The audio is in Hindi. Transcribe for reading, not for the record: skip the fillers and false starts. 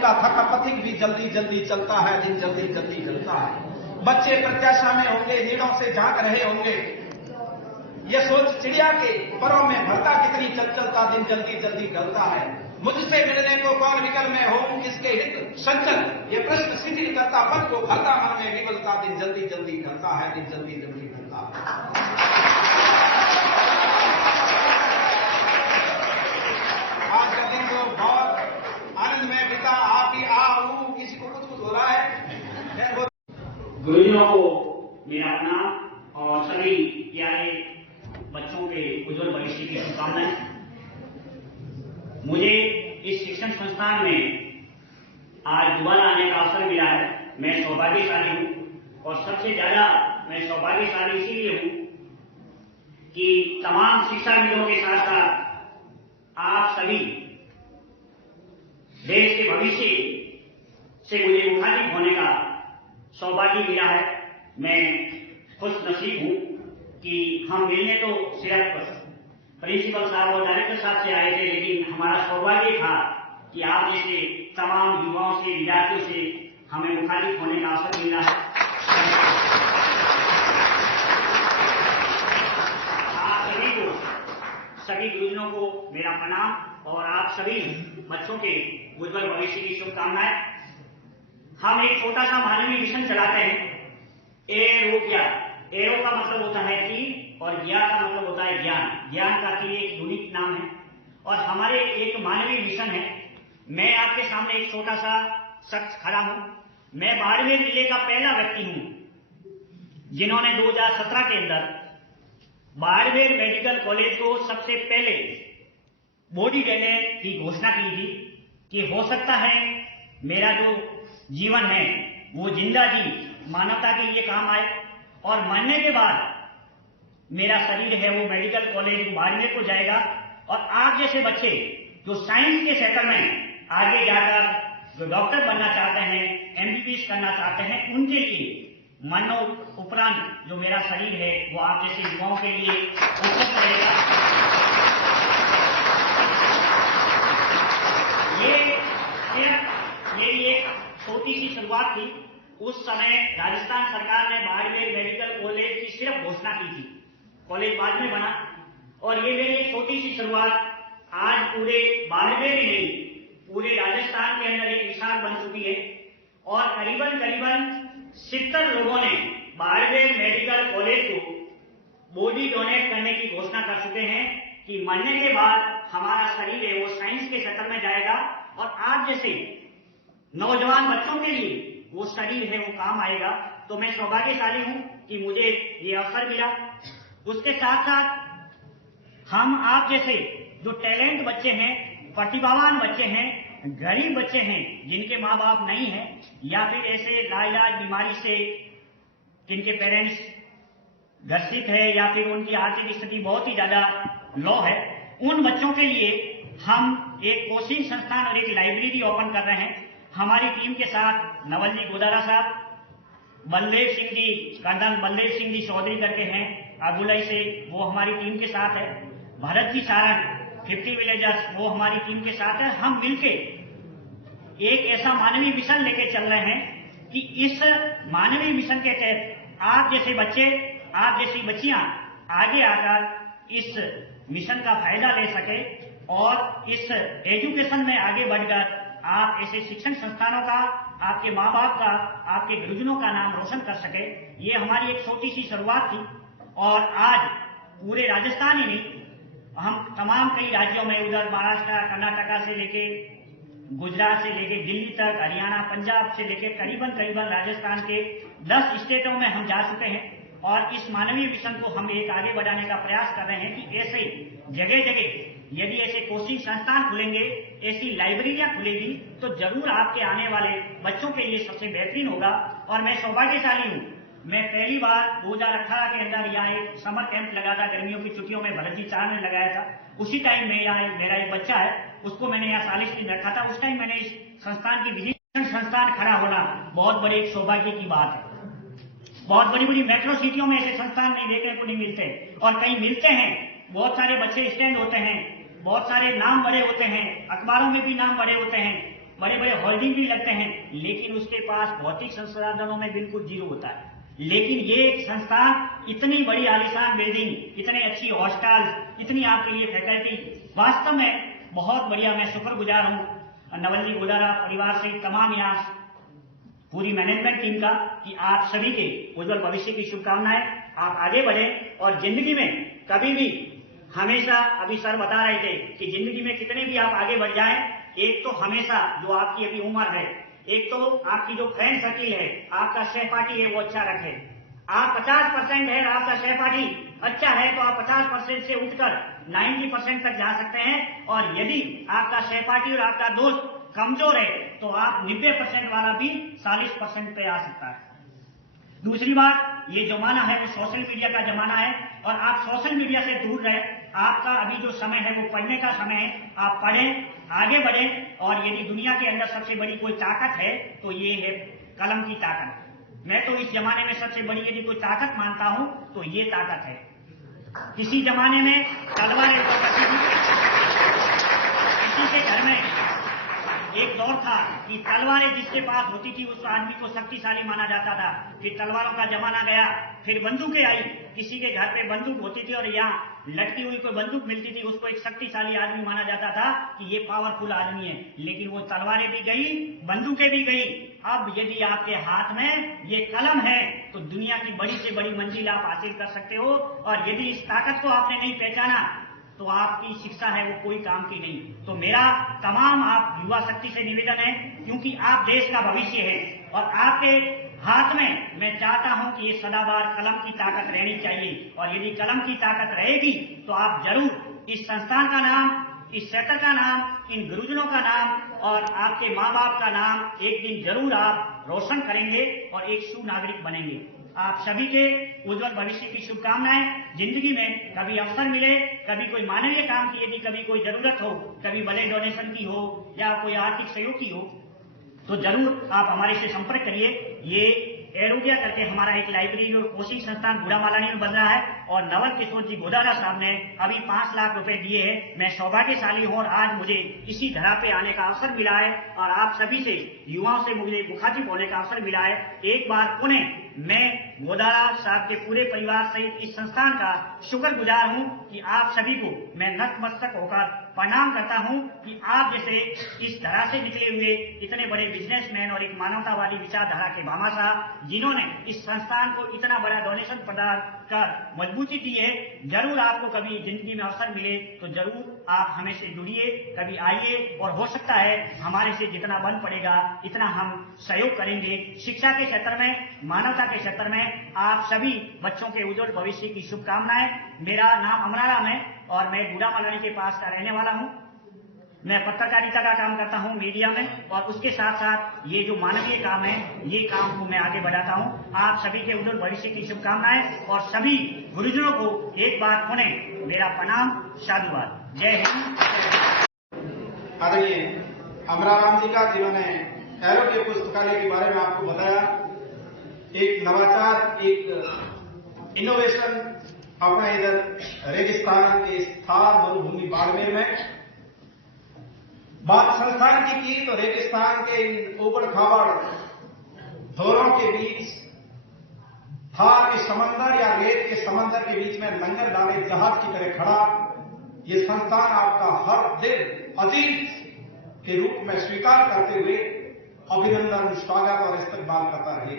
का थका पथिक भी जल्दी जल्दी चलता है, दिन जल्दी जल्दी चलता है। बच्चे प्रत्याशा में होंगे, नीड़ों से झांक रहे होंगे, ये सोच चिड़िया के परों में भरता कितनी चल चलता दिन जल्दी जल्दी ढलता है। मुझसे मिलने को कौन विकल में हो, किसके हित संचल, ये प्रश्न शिथिल करता पद को भरता मन में विकलता दिन जल्दी जल्दी ढलता है, दिन जल्दी जल्दी ढलता है। आज का दिन तो बहुत आनंद में बीता। आप ही आओ, किसी को कुछ हो रहा है। गुरुजनों को मेरा प्रणाम और सभी प्यारे बच्चों के उज्जवल भविष्य की शुभकामनाएं। मुझे इस शिक्षण संस्थान में आज दोबारा आने का अवसर मिला है। मैं सौभाग्यशाली हूं और सबसे ज्यादा मैं सौभाग्यशाली इसीलिए हूं कि तमाम शिक्षाविदों के साथ साथ आप सभी देश के भविष्य से मुझे मुखातिब होने का सौभाग्य मिला है। मैं खुश नसीब हूं कि हम मिलने तो सिर्फ प्रिंसिपल साहब और डायरेक्टर साहब से आए थे, लेकिन हमारा सौभाग्य था कि आप जैसे तमाम युवाओं से, विद्यार्थियों से हमें मुखातिब होने का अवसर मिला है। आप सभी को, सभी गुरुजनों को मेरा प्रणाम और आप सभी बच्चों के उज्जवल भविष्य की शुभकामनाएं। हम एक छोटा सा मानवीय मिशन चलाते हैं, एरोग्या। एरो का मतलब होता है तीर और ज्ञा का मतलब होता है ज्ञान। ज्ञान का तीर एक यूनिक नाम है और हमारे एक मानवीय मिशन है। मैं आपके सामने एक छोटा सा शख्स खड़ा हूं। मैं बाड़मेर जिले का पहला व्यक्ति हूं जिन्होंने 2017 के अंदर बाड़मेर मेडिकल कॉलेज को सबसे पहले बॉडी देने की घोषणा की थी कि हो सकता है मेरा जो जीवन है वो जिंदा जी मानवता के लिए काम आए और मरने के बाद मेरा शरीर है वो मेडिकल कॉलेज बाड़मेर को जाएगा और आप जैसे बच्चे जो साइंस के क्षेत्र में आगे जाकर जो डॉक्टर बनना चाहते हैं, एमबीबीएस करना चाहते हैं, उनके लिए मनो उपरांत जो मेरा शरीर है वो आप जैसे युवाओं के लिए उपलब्ध रहेगा। ये एक छोटी सी शुरुआत थी। उस समय राजस्थान सरकार ने बाड़मेर मेडिकल कॉलेज की सिर्फ घोषणा की थी, कॉलेज बाद में बना और ये मेरी एक छोटी सी शुरुआत आज पूरे बाड़मेर ही नहीं पूरे राजस्थान के अंदर एक मिसाल बन चुकी है और करीबन 70 लोगों ने बाड़मेर मेडिकल कॉलेज को बॉडी डोनेट करने की घोषणा कर चुके हैं कि मरने के बाद हमारा शरीर है वो साइंस के क्षेत्र में जाएगा और आप जैसे नौजवान बच्चों के लिए वो शरीर है वो काम आएगा। तो मैं सौभाग्यशाली हूं कि मुझे ये अवसर मिला। उसके साथ साथ हम आप जैसे जो टैलेंट बच्चे हैं, प्रतिभावान बच्चे हैं, गरीब बच्चे हैं जिनके माँ बाप नहीं है या फिर ऐसे लाइलाज बीमारी से जिनके पेरेंट्स ग्रसित है या फिर उनकी आर्थिक स्थिति बहुत ही ज्यादा लो है, उन बच्चों के लिए हम एक कोचिंग संस्थान और एक लाइब्रेरी ओपन कर रहे हैं। हमारी टीम के साथ नवल जी गोदारा साहब, बलदेव सिंह जी, कर्नल बलदेव सिंह जी चौधरी करके हैं अगुलई से, वो हमारी टीम के साथ है। भरत जी सारण 50 विलेजर्स वो हमारी टीम के साथ है। हम मिलके एक ऐसा मानवीय मिशन लेके चल रहे हैं कि इस मानवीय मिशन के तहत आप जैसे बच्चे, आप जैसी बच्चियां आगे आकर इस मिशन का फायदा ले सके और इस एजुकेशन में आगे बढ़कर आप ऐसे शिक्षण संस्थानों का, आपके माँ बाप का, आपके गुरुजनों का नाम रोशन कर सके। ये हमारी एक छोटी सी शुरुआत थी और आज पूरे राजस्थान ही नहीं, हम तमाम कई राज्यों में, उधर महाराष्ट्र, कर्नाटका से लेके गुजरात से लेके दिल्ली तक, हरियाणा, पंजाब से लेके करीबन राजस्थान के 10 स्टेटों में हम जा चुके हैं और इस मानवीय मिशन को हम एक आगे बढ़ाने का प्रयास कर रहे हैं कि ऐसे जगह जगह यदि ऐसे कोचिंग संस्थान खुलेंगे, ऐसी लाइब्रेरियां खुलेगी तो जरूर आपके आने वाले बच्चों के लिए सबसे बेहतरीन होगा। और मैं सौभाग्यशाली हूं, मैं पहली बार 2018 के अंदर यहाँ एक समर कैंप लगा था, गर्मियों की छुट्टियों में भरत जी चार ने लगाया था। उसी टाइम में यहाँ मेरा एक बच्चा है, उसको मैंने यहाँ 40 दिन रखा था। उस टाइम मैंने इस संस्थान की विजिट, संस्थान खड़ा होना बहुत बड़े एक सौभाग्य की बात है। बहुत बड़ी बड़ी मेट्रो सिटियों में ऐसे संस्थान नहीं देखने को नहीं मिलते और कहीं मिलते हैं। बहुत सारे बच्चे स्टैंड होते हैं, बहुत सारे नाम बड़े होते हैं, अखबारों में भी नाम बड़े होते हैं, बड़े बड़े होल्डिंग भी लगते हैं, लेकिन उसके पास भौतिक संसाधनों में बिल्कुल जीरो होता है। लेकिन ये संस्थान इतनी बड़ी आलीशान बिल्डिंग, इतने अच्छी हॉस्टल, इतनी आपके लिए फैकल्टी, वास्तव में बहुत बढ़िया। मैं शुक्रगुजार हूं नवल जी गोदारा परिवार से, तमाम यहाँ पूरी मैनेजमेंट टीम का, कि आप सभी के उज्जवल भविष्य की शुभकामनाएं। आप आगे बढ़े और जिंदगी में कभी भी हमेशा, अभी सर बता रहे थे कि जिंदगी में कितने भी आप आगे बढ़ जाएं, एक तो हमेशा जो आपकी अभी उम्र है, एक तो आपकी जो फ्रेंड सर्किल है, आपका सहपाठी है, वो अच्छा रखे। आप 50% है, आपका सहपाठी अच्छा है, तो आप 50% से उठकर 90% तक जा सकते हैं। और यदि आपका सहपाठी और आपका दोस्त कमजोर है, तो आप 90% वाला भी 40% पे आ सकता है। दूसरी बात, ये जमाना है वो सोशल मीडिया का जमाना है, और आप सोशल मीडिया से दूर रहे। आपका अभी जो समय है वो पढ़ने का समय है। आप पढ़ें, आगे बढ़ें, और यदि दुनिया के अंदर सबसे बड़ी कोई ताकत है तो ये है कलम की ताकत। मैं तो इस जमाने में सबसे बड़ी यदि कोई ताकत मानता हूं तो ये ताकत है। किसी जमाने में तलवारें हुआ करती थी, किसी के घर में एक दौर था कि तलवारें जिसके पास होती थी उस आदमी को शक्तिशाली माना जाता था। फिर तलवारों का जमाना गया, फिर बंदूकें आई, किसी के घर पे बंदूक होती थी और यहाँ लटकी हुई कोई बंदूक मिलती थी, उसको एक शक्तिशाली आदमी माना जाता था कि ये पावरफुल आदमी है। लेकिन वो तलवारें भी गई, बंदूकें भी गई। अब यदि आपके हाथ में ये कलम है तो दुनिया की बड़ी से बड़ी मंजिल आप हासिल कर सकते हो। और यदि इस ताकत को आपने नहीं पहचाना तो आपकी शिक्षा है वो कोई काम की नहीं। तो मेरा तमाम आप युवा शक्ति से निवेदन है, क्योंकि आप देश का भविष्य है और आपके हाथ में मैं चाहता हूं कि ये सदाबहार कलम की ताकत रहनी चाहिए। और यदि कलम की ताकत रहेगी तो आप जरूर इस संस्थान का नाम, इस क्षेत्र का नाम, इन गुरुजनों का नाम और आपके माँ बाप का नाम एक दिन जरूर आप रोशन करेंगे और एक सुनागरिक बनेंगे। आप सभी के उज्जवल भविष्य की शुभकामनाएं। जिंदगी में कभी अवसर मिले, कभी कोई मानवीय काम की यदि कभी कोई जरूरत हो, कभी भले डोनेशन की हो या कोई आर्थिक सहयोग की हो, तो जरूर आप हमारे से संपर्क करिए। ये एरोगिया करके हमारा एक लाइब्रेरी और कोचिंग संस्थान गुड़ामालानी में बन रहा है, और नवल किशोर जी गोदारा साहब ने अभी 5 लाख रुपए दिए हैं। मैं सौभाग्यशाली हूं और आज मुझे इसी धरा पे आने का अवसर मिला है और आप सभी से, युवाओं से मुझे मुखातिब होने का अवसर मिला है। एक बार पुनः मैं गोदारा साहब के पूरे परिवार सहित इस संस्थान का शुक्रगुजार हूं कि आप सभी को मैं नतमस्तक होकर प्रणाम करता हूं कि आप जैसे इस धरा से निकले हुए इतने बड़े बिजनेसमैन और एक मानवतावादी विचारधारा के भामाशाह, जिन्होंने इस संस्थान को इतना बड़ा डोनेशन प्रदान कर मजबूती दी है, जरूर आपको कभी जिंदगी में अवसर मिले तो जरूर आप हमें से जुड़िए, कभी आइए, और हो सकता है हमारे से जितना बन पड़ेगा इतना हम सहयोग करेंगे। शिक्षा के क्षेत्र में, मानवता के क्षेत्र में आप सभी बच्चों के उज्जवल भविष्य की शुभकामनाएं। मेरा नाम अमराराम है और मैं गुड़ामालानी के पास का रहने वाला हूं। मैं पत्रकारिता का काम करता हूं मीडिया में, और उसके साथ साथ ये जो मानवीय काम है ये काम को मैं आगे बढ़ाता हूं। आप सभी के उज्जवल भविष्य की शुभकामनाएं और सभी गुरुजनों को एक बार पुनः मेरा प्रणाम, साधुवाद। जय हिंद। आदरणीय अमराराम जी का, जिन्होंने एरोगिया पुस्तकालय के बारे में आपको बताया, एक नवाचार, एक इनोवेशन अपने इधर रेगिस्तान के थार मरुभूमि बाड़मेर में बात संस्थान की तो रेगिस्तान के इन ऊबड़ खाबड़ धोरों के बीच, थार के समंदर या रेत के समंदर के बीच में लंगर डाले जहाज की तरह खड़ा ये संस्थान आपका हर दिन अतीत के रूप में स्वीकार करते हुए अभिनंदन, स्वागत और इस्तकबाल करता रहे।